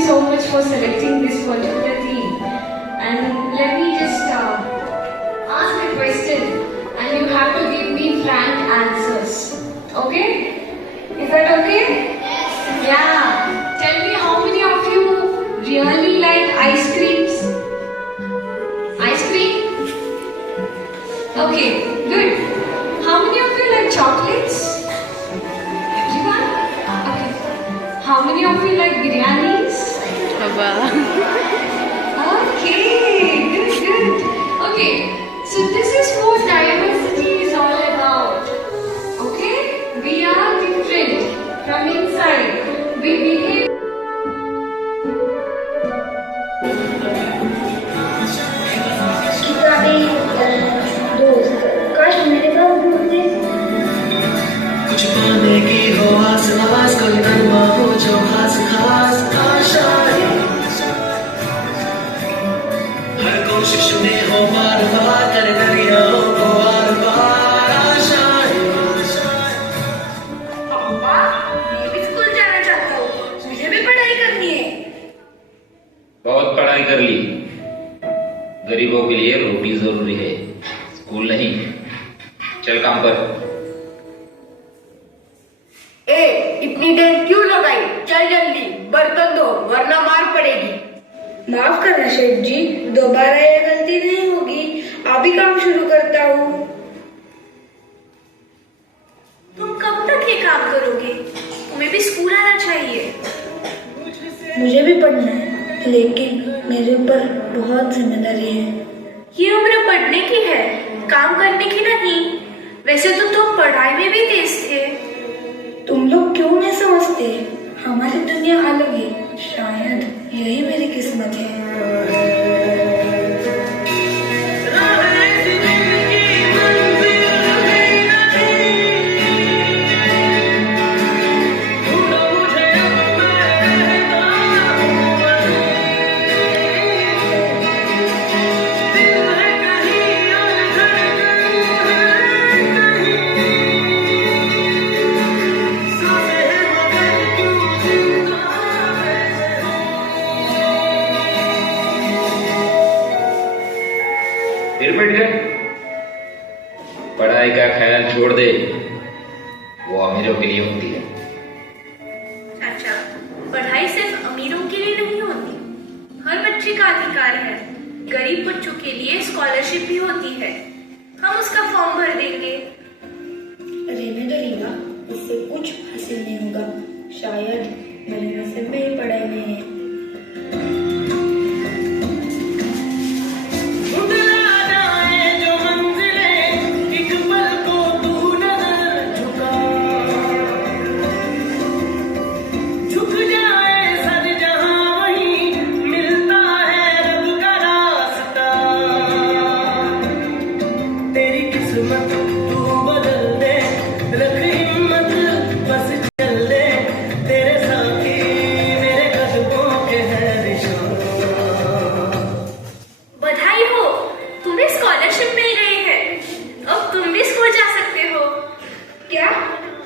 you so much for selecting this particular theme. And let me just ask a question, and you have to give me frank answers. Okay? Is that okay? Yes. Yeah. Tell me, how many of you really like ice creams? Ice cream? Okay, good. How many of you like chocolates? Everyone? Okay. How many of you like biryanis? Okay, good. Okay, so this is what diversity is all about. Okay? We are different from inside. We behave. कुछ पाने की हो आस आस, कोई नरमा हो जो खास खास आशाएं, हर कोशिश में हो बार बार करे दरियाओं को आर पार आशाएं। पापा, मैं भी स्कूल जाना चाहता हूँ, मुझे भी पढ़ाई करनी है। बहुत पढ़ाई कर ली, गरीबों के लिए रोटी जरूरी है, स्कूल नहीं। चल काम पर। इतनी देर क्यों लगाई? चल जल्दी बर्तन धो, वरना मार पड़ेगी। माफ करना शेफ जी, दोबारा ये गलती नहीं होगी। अभी काम शुरू करता हूँ। तुम कब तक ये काम करोगे? तुम्हें भी स्कूल आना चाहिए। मुझे भी पढ़ना है, लेकिन मेरे ऊपर बहुत जिम्मेदारी है। ये उम्र पढ़ने की है, काम करने की नहीं। वैसे तो तुम पढ़ाई में भी तेज थे। तुम लोग क्यों नहीं समझते? हमारी दुनिया अलग है, शायद यही मेरी किस्मत है। फिर बैठ गए? पढ़ाई का ख्याल छोड़ दे, वो अमीरों के लिए होती है। अच्छा, पढ़ाई सिर्फ अमीरों के लिए नहीं होती, हर बच्चे का अधिकार है। गरीब बच्चों के लिए स्कॉलरशिप भी होती है, हम उसका फॉर्म भर देंगे। रहने दो रीवा, इससे कुछ हासिल नहीं होगा। शायद मेरे नसीब में ही पढ़ाई नहीं है।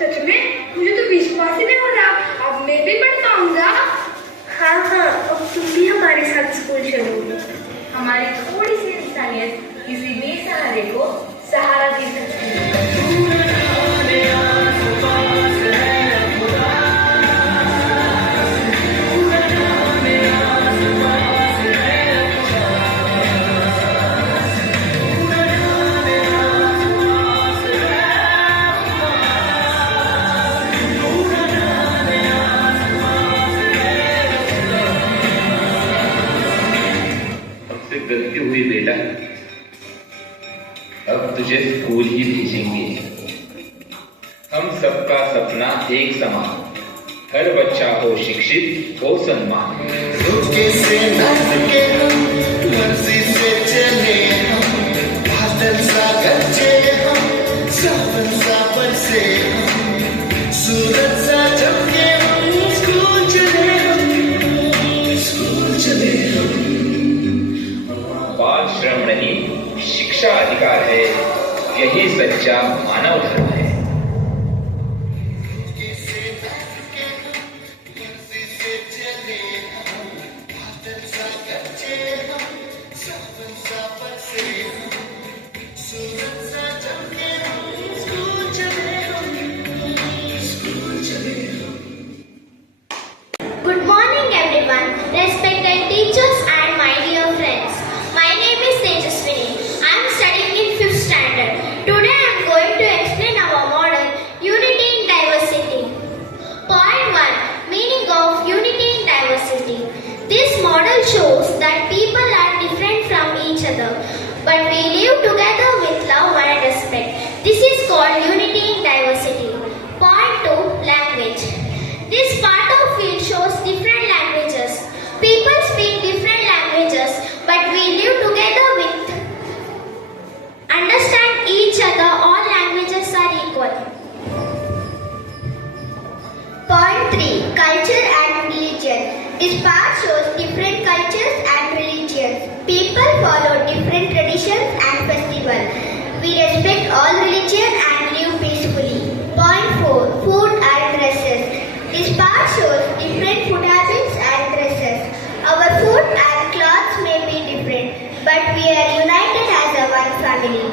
सच में? मुझे तो विश्वास ही नहीं हो रहा। अब मैं भी पढ़ पाऊंगा। हाँ, अब तुम भी हमारे साथ स्कूल चलोगे। हमारी थोड़ी सी इंसानियत किसी बेसहारे को सहारा दे सकती है। गलती हुई बेटा, अब तुझे स्कूल ही भेजेंगे। हम सबका सपना एक समान, हर बच्चा हो शिक्षित हो सम्मान। रुके से न सके हम, मर्जी से चले हम, बादल सा गरजे हम, सावन सा बरसे हम, सूरज सा चमके हम, स्कूल चले हम, स्कूल चले हम। बाल श्रम नहीं, शिक्षा अधिकार है, यही सच्चा मानव धर्म है। रुके से न सके हम, मर्जी से चले हम, other, but we live together with love and respect. This is called unity in diversity. Point 2. Language. This part of field shows different languages. People speak different languages, but we live together with understand each other. All languages are equal. Point 3. Culture and religion. This part shows different cultures and religions. People follow different traditions and festivals. We respect all religion and live peacefully. Point 4. Food and dresses. This part shows different food habits and dresses. Our food and clothes may be different, but we are united as a one family.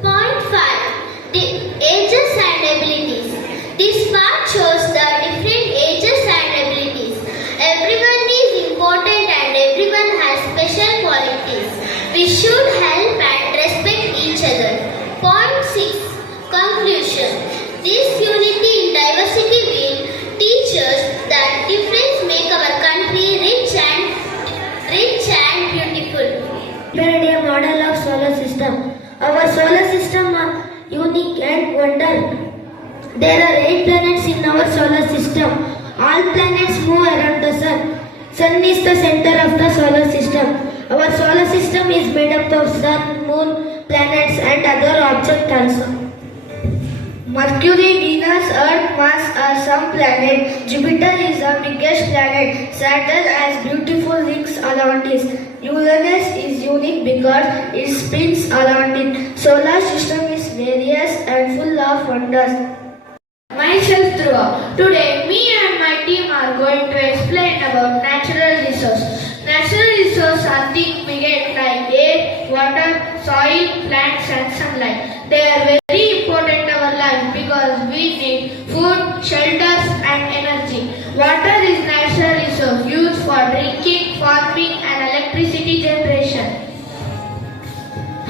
Point 5. The ages and abilities. This part shows the different ages and abilities. Everyone is important and everyone has special qualities. We should help and respect each other. Point 6. Conclusion. This unity in diversity will teach us that difference make our country rich and beautiful. Prepared a model of solar system. Our solar system are unique and wonderful. There are 8 planets in our solar system. All planets move around the sun. Sun is the center of the solar system. Our solar system is made up of sun, moon, planets and other objects also. Mercury, Venus, Earth, Mars are some planets. Jupiter is the biggest planet. Saturn has beautiful rings around it. Uranus is unique because it spins around it. Solar system is various and full of wonders. Myself Dhruva. Today, me and my team are going to explain about natural resources. Natural resources are things we get like air, water, soil, plants and sunlight. They are very important in our life because we need food, shelters and energy. Water is natural resource used for drinking, farming and electricity generation.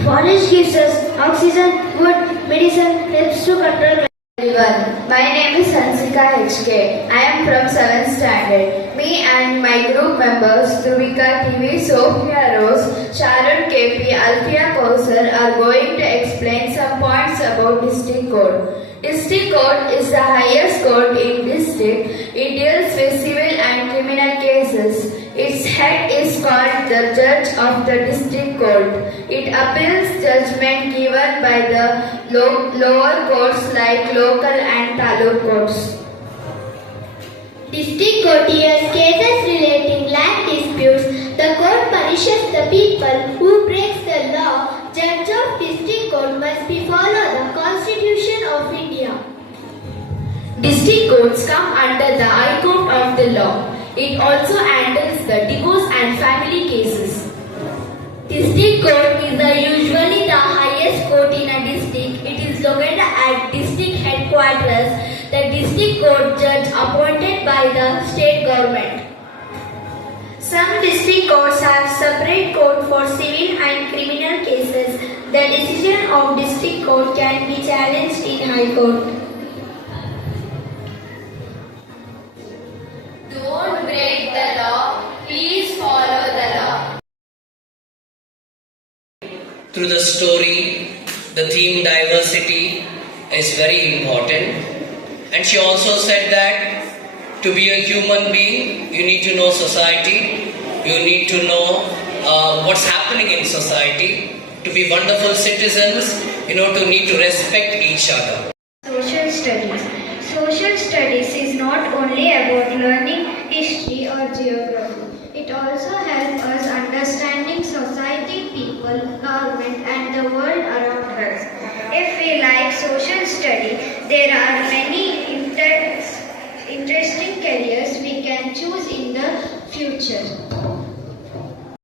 Forest gives us oxygen, wood, medicine, helps to control. Everyone, my name is Hansika HK. I am from 7th standard. Me and my group members Dhruvika TV, Sophia Rose, Sharon KP, Alfia Kausar are going to explain some points about district code. District code is the highest code in district. It deals with civil and criminal cases. Its head is called the judge of the district court. It appeals judgment given by the lower courts like local and taluk courts. District court hears cases relating land disputes. The court punishes the people who breaks the law. Judge of district court must be follow the Constitution of India. District courts come under the High Court of the law. It also handles the divorce and family cases. District court is usually the highest court in a district. It is located at district headquarters. The district court judge appointed by the state government. Some district courts have separate court for civil and criminal cases. The decision of district court can be challenged in high court. Don't break the law. Please follow the law. Through the story, the theme diversity is very important. And she also said that to be a human being, you need to know society, you need to know what's happening in society. To be wonderful citizens, to need to respect each other. Social studies. Social studies is not only about learning history or geography. It also helps us understanding society, people, government and the world around us. If we like social study, there are many interesting careers we can choose in the future.